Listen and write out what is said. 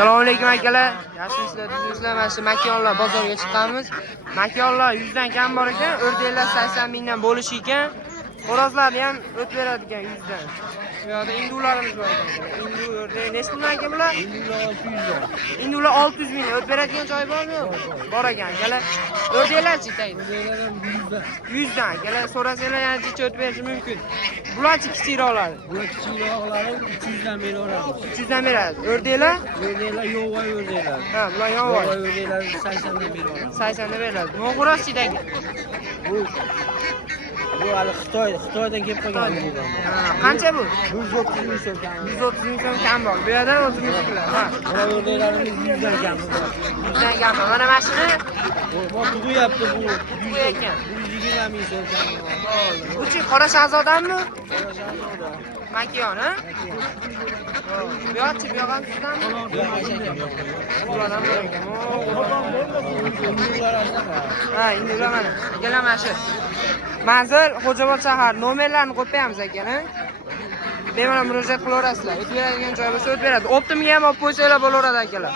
Assalomu alaykum akalar. Yaxshimisizlar, do'stlar? Mana shu makonlar bozorga chiqqanmiz. Makonlar 100 dan kam bor ekan, o'rdaklar 80 mingdan bo'lishi ekan. Xo'rozlarni ham o't beradi ekan 100 dan. Bu yerda indularimiz bor ekan. Indu o'rdak nechta puldan ekan bular? Indular 600 ming. O't beradigan joy bormi? Bor ekan akalar. O'rdaklarchi taydi? 100 dan. Akalar so'rasanglar yana necha o't berishi mumkin. Bularchi kichikroqlar. Bular kichikroqlari 300 dan beraveramiz. 300 dan beradi. O'rdaklar? O'rdaklar yo'g'ay o'rdaklar. Ha, bular yo'g'ay. O'rdaklar 80 dan beraveramiz. 80 dan beriladi. Nima xo'rozchidagi? Bu hali Xitoydan kelib qolgan bu. Qancha bu? 130 ming so'm kam. 130 ming so'm kam bor. Bu yerdan 30 ming so'mlar. Ha. Bular o'rdaklarimiz 100 dan kam. 100 dan kam. Mana mashina Bu tug'yapti bu. tug'yapkan. 120 ming so'm kam. Bu-chi qora shahzodanmi? Makiyon, ha? Bu yoqchi, bu yoq ham sizdanmi? Bular ham bor ekan. Ha, endi ular mana. Ikkala mana shu. Manzil Xo'jobod shahar. Nomerlarni qo'yamiz ekan, ha? Bemalol murojaat qilaverasizlar. O't beradigan joy bo'lsa o't beradi. Optimga ham olib qo'ysanglar bo'laveradi akalar.